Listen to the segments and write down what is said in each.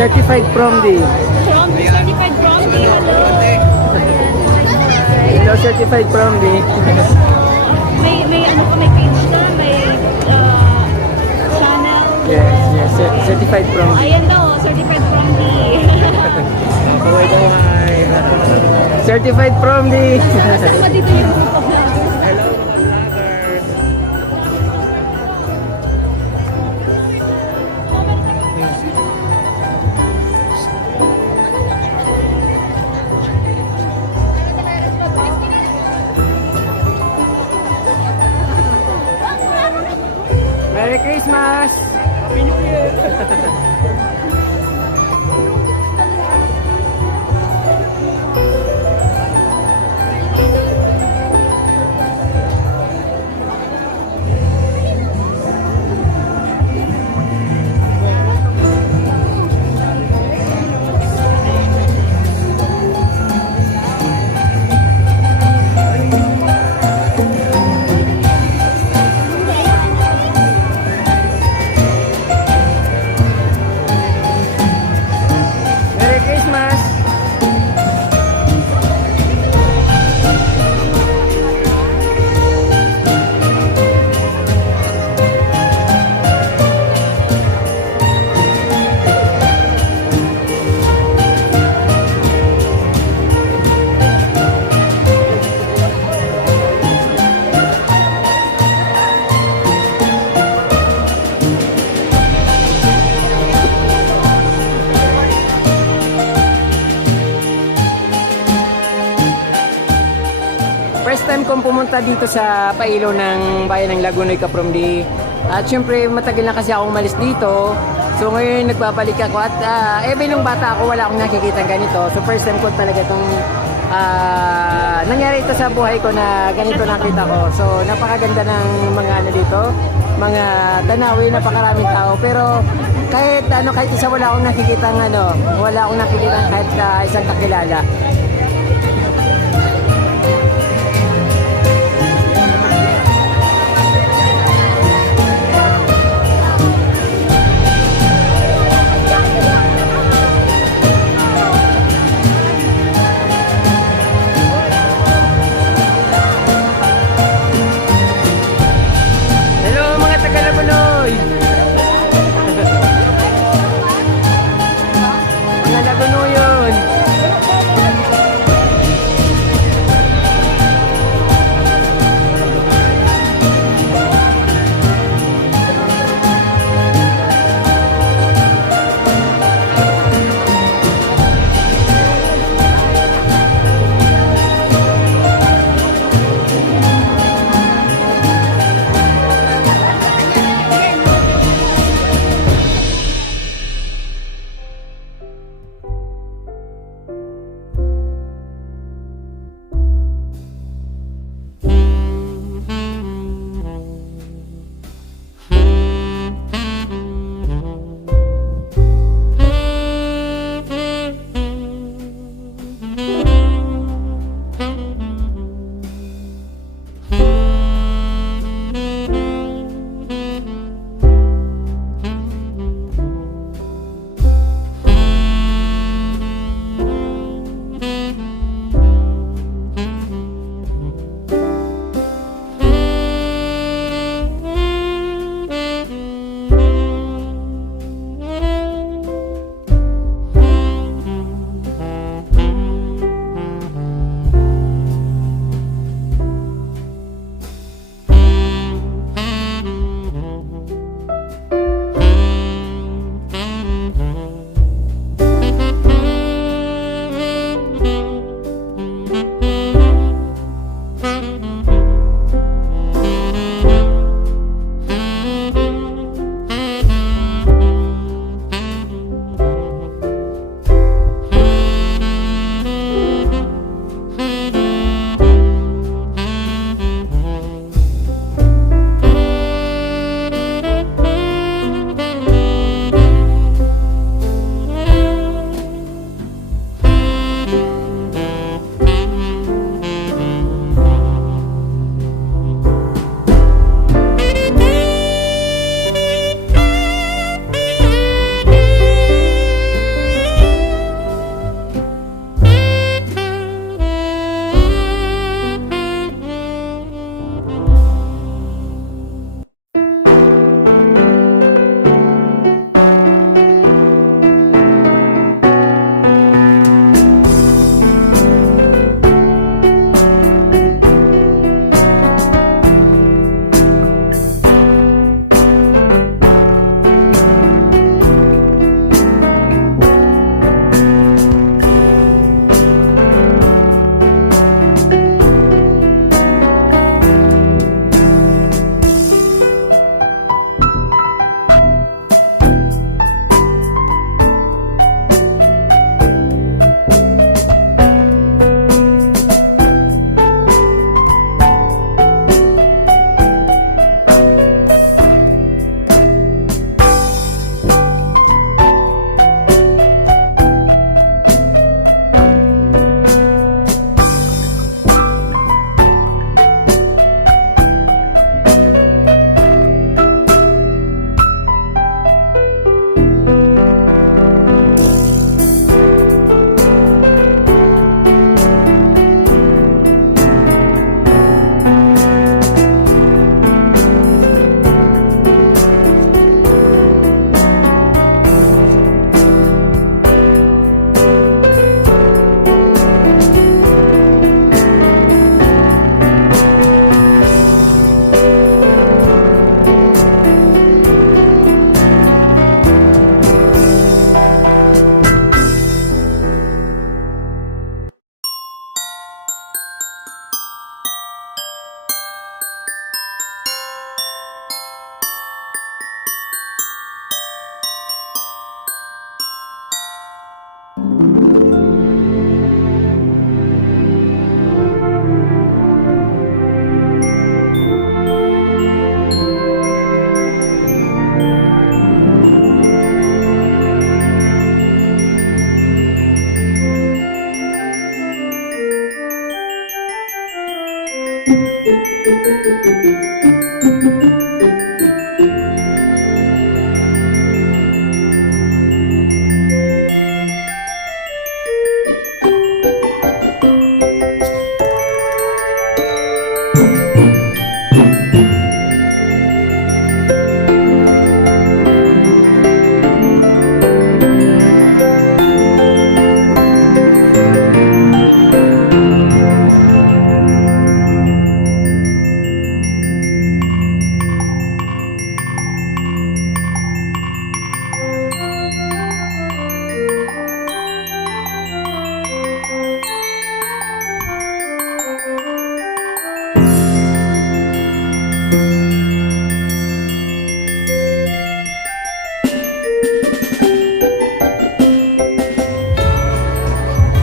Certified Promdi. Certified Promdi. Hello, Certified Promdi. May ano ka, may page ka, may channel. Yes, Certified Promdi. Ayan daw, Certified Promdi. Certified Promdi. Kasama dito yung grupo na. Hello, mga vloggers. Merry Christmas! Happy New Year! Merry Christmas! First time kong pumunta dito sa pailo ng bayan ng Lagonoy, Promdi. At syempre matagal na kasi ako umalis dito. So ngayon nagbabalik ako at nung bata ako wala akong nakikita ganito. So first time ko talaga itong nangyari ito sa buhay ko na ganito nakita ko. So napakaganda ng mga ano dito, mga tanawin, napakaraming tao. Pero kahit isa wala akong nakikita kahit isang kakilala. Lagonoy! Mga Lagonoy yun!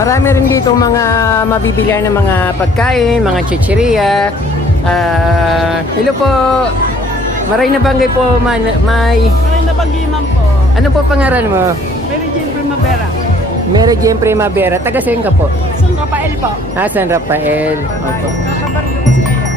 Marami rin dito mga mabibilihan ng mga pagkain, mga chicheria. Hello po. Maray na banggay po, may... Maray na Bagiman po. Ano po pangalan mo? Mary Jane Primavera. Mary Jane Primavera. Taga saan ka po? San Rafael po. San Rafael. Opo. Kakabaryo ko sa kaya.